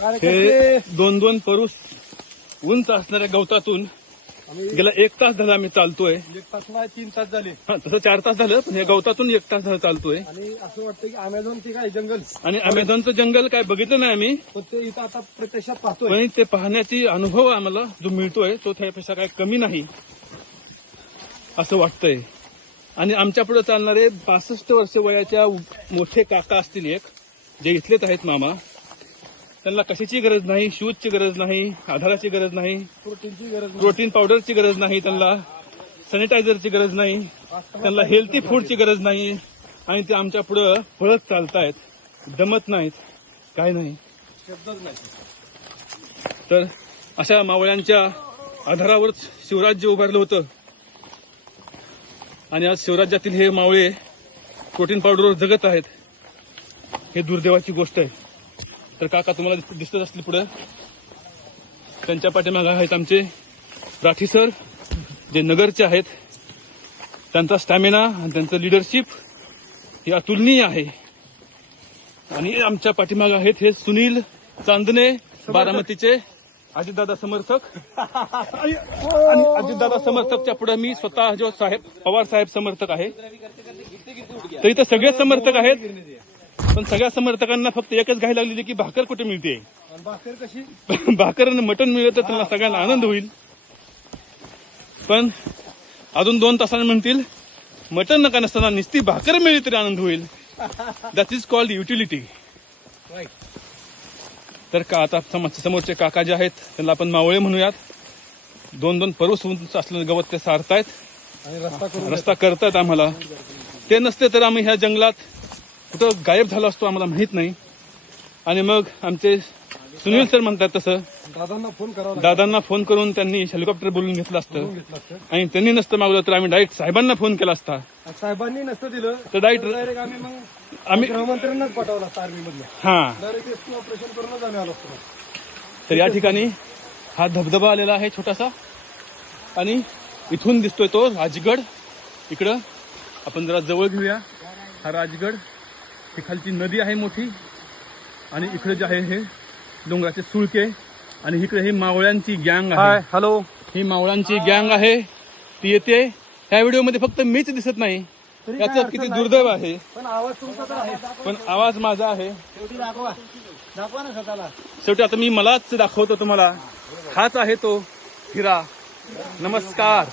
हे दोन दोन परूस उंच असणाऱ्या गवतातून गेला एक तास झाला आम्ही चालतोय. एक तास नाही तीन तास झाले. हा, तसं चार तास झालं पण हे गवतातून एक तास झालं चालतोय. आणि असं वाटतं की अमेझॉन ते काय जंगल? आणि अमेझॉनचं जंगल काय बघितलं नाही आम्ही. पण ते इथं आता प्रत्यक्षात पाहतोय. पण ते पाहण्याची अनुभव आम्हाला जो मिळतोय तो त्यापेक्षा काय कमी नाही असं वाटतंय. आणि आमच्या पुढे चालणारे बासष्ट वर्ष वयाच्या मोठे काका असतील एक जे इथलेच आहेत मामा. त्यांना कशाची गरज नाही शूजची गरज नाही आधाराची गरज नाही प्रोटीनची गरज नाही. प्रोटीन पावडरची गरज नाही त्यांना सॅनिटायझरची गरज नाही त्यांना हेल्थी फूडची गरज नाही आणि ते आमच्या पुढं पळत चालतायत दमत नाहीत काय नाही. तर अशा मावळ्यांच्या आधारावर शिवराज्य उभारलं होतं. आणि आज शिवराज्यातील हे मावळे प्रोटीन पावडरवर जगत आहेत. हे दुर्दैवाची गोष्ट आहे. तर काका तुम्हाला दिस- दिसत असतील पुढं. त्यांच्या पाठीमागे आहेत आमचे राठी सर जे नगरचे आहेत. त्यांचा स्टॅमिना आणि त्यांचं लिडरशिप हे अतुलनीय आहे. आणि आमच्या पाठीमागे आहेत हे सुनील चांदणे बारामतीचे अजितदादा समर्थक. आणि अजितदादा समर्थकच्या पुढे मी स्वतः जो साहेब पवार साहेब समर्थक आहे. तर इथं सगळे समर्थक आहेत. पण सगळ्या समर्थकांना फक्त एकच घाई लागलेली की भाकर कुठे मिळते? भाकर कशी? भाकर आणि मटण मिळलं तर त्यांना सगळ्यांना आनंद होईल. पण अजून दोन तासांनी म्हणतील मटण नका नसताना नुसती भाकर मिळली तरी आनंद होईल. दॅट इज कॉल्ड युटिलिटी तर का आता सम- समोरचे काका जे आहेत त्यांना आपण मावळे म्हणूयात. दोन दोन परूस असलेलं गवत ते सारतायत. रस्ता करतायत आम्हाला. ते नसते तर आम्ही ह्या जंगलात कुठं गायब झालो असतो आम्हाला माहीत नाही. आणि मग आमचे सुनील सर म्हणतात तसं दादांना फोन लागला. दादांना फोन करून त्यांनी हेलिकॉप्टर बोलून घेतलं असतं. आणि त्यांनी नसतं मागवलं तर आम्ही डायरेक्ट साहेबांना फोन केला असता. साहेबांनी नसतं दिलं. तर डायरेक्ट आम्ही गृहमंत्र्यांनाच पाठवला असतं आर्मी मधलं हा. डायरेक्ट ऑपरेशन करूनच आम्ही आलो असतो. तर या ठिकाणी हा धबधबा आलेला आहे छोटासा. आणि इथून दिसतोय तो राजगड. इकडं आपण जरा जवळ घेऊया. हा राजगड. ही खालची नदी आहे मोठी आणि इकडे जे आहे हे डोंगराचे सुळके आणि इकडे ही मावळ्यांची गँग आहे. हॅलो. ही मावळ्यांची गँग आहे. ती येते. ह्या व्हिडिओमध्ये फक्त मीच दिसत नाही. याचं किती. दुर्दैव आहे. पण आवाज तुमचा तर आहे. पण आवाज माझा आहे. शेवटी दाखवा. दाखवा ना स्वतःला. शेवटी आता मी मलाच दाखवतो तुम्हाला. हाच आहे तो हिरा. नमस्कार.